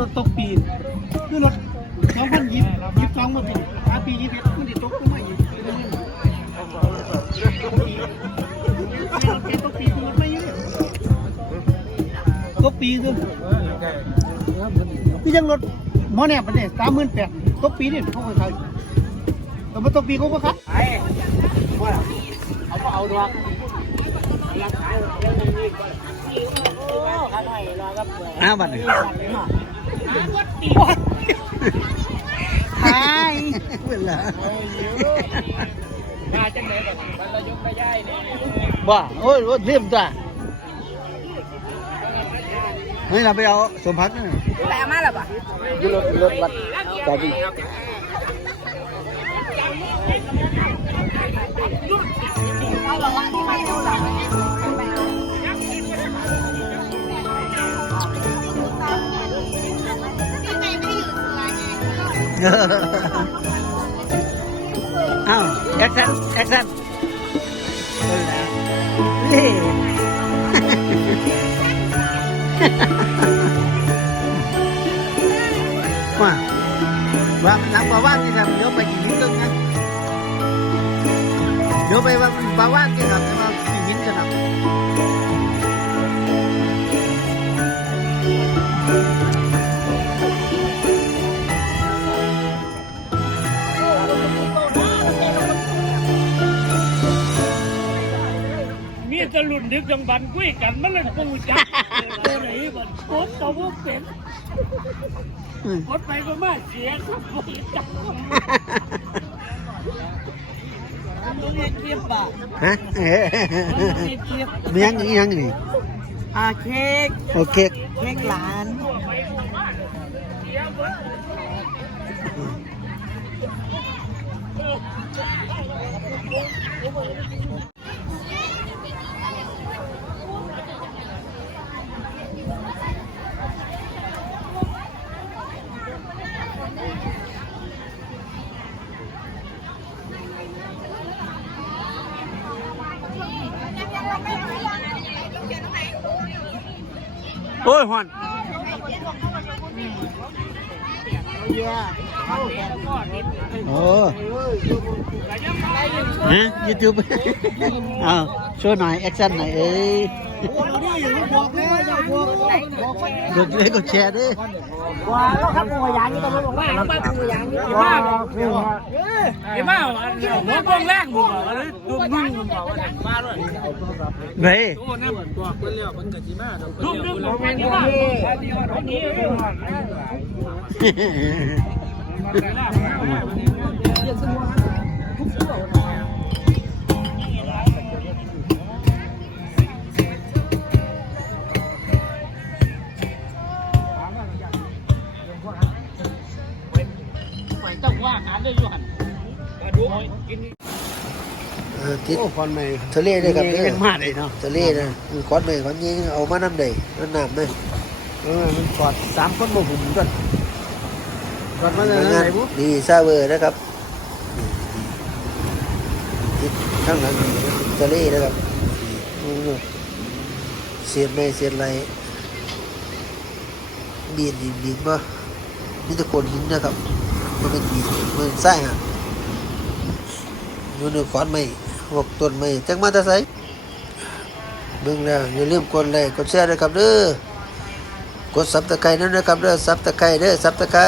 รถตกปีนคือรถสองพันยี่ยี่สองมาปีหาปียี่สิบมันติดตกก็ไม่อยู่ตกปีตกปีคือรถไม่เยอะตกปีคือพี่ยังรถมอเนี่ยประเดี๋ยสามหมื่นแปดตกปีนี่เขาก็ขายแต่มาตกปีเขาก็ขายไอ้เอาก็เอาดวงอ้าวบัตรเลย หายเวลามาจังไหนแบบบรรยกได้ย่ายเนี่ยบ้าโอ้ยรถเรียมจ้ะเฮ้ยเราไปเอาสมพัฒน์นะแต่มาแล้วป่ะรถรถวัดกาบีเข อ้าวแอคชั่นแอคชั่นนี่ว่าว่านักมาว่างที่ครับเดี๋ยวไปกินหินกันนะเดี๋ยวไปว่ามาว่างที่ครับจะมากินหินกันนะ มีจะหลุดดึกจังบันคุยกันมันเลยปูจับตัวไหนบันโคตรตัวพวกเป็นอืมรถไปก็มาเสียครับปูจับมันมีเกียบป่ะฮะเอ๊ะมันมีเกียบมียงยังนี่อาเค้กโอเคเค้กหลาน โอ้ยฮอน โอ้ฮะยูทูบเอาโชว์หน่อยแอคชั่นหน่อยเอ้ยกดไลค์กดแชร์ด้วยว้าวครับปูยางนี่ต้องบอกว่าป้าปูยางนี่ว้าวไอ้บ้าหัวกองแรกบุกอะเลยดูมึงบอกว่ามาเลยเฮ้ยโอ้นั่นตัวเปรี้ยวมันกะจิมาดุมดุมบอกแม่นี่ว่าอันนี้ ต้องว่าการได้ยุหันมาดูกินเออติดโอ้ฟันไม่ทะเลเลยครับเนี่ยเป็นมาเลยเนาะทะเลนะก้อนใหม่ก้อนนี้เอามาน้ำใดน้ำน้ำเลยเออมันกอดสามคนบ่หุ่นกัน กอดมาจากไหนบุ๊ดีซาเวอร์นะครับติดข้างหลังนี่ทะเลนะครับเสียดไม่เสียดไรบีนบีนบีนบ่มีแตะโกนหินนะครับมันเป็นบีนมันเป็นไส้ฮะมันเป็นขอนไม้พวกต้นไม้จังมาแตะไสเบิ่งแล้วอย่าลืมกดไลค์กดแชร์ด้วยครับเด้อ กดซับตะไคร้นั่นนะครับเด้อซับตะไคร้เด้อซับตะไคร้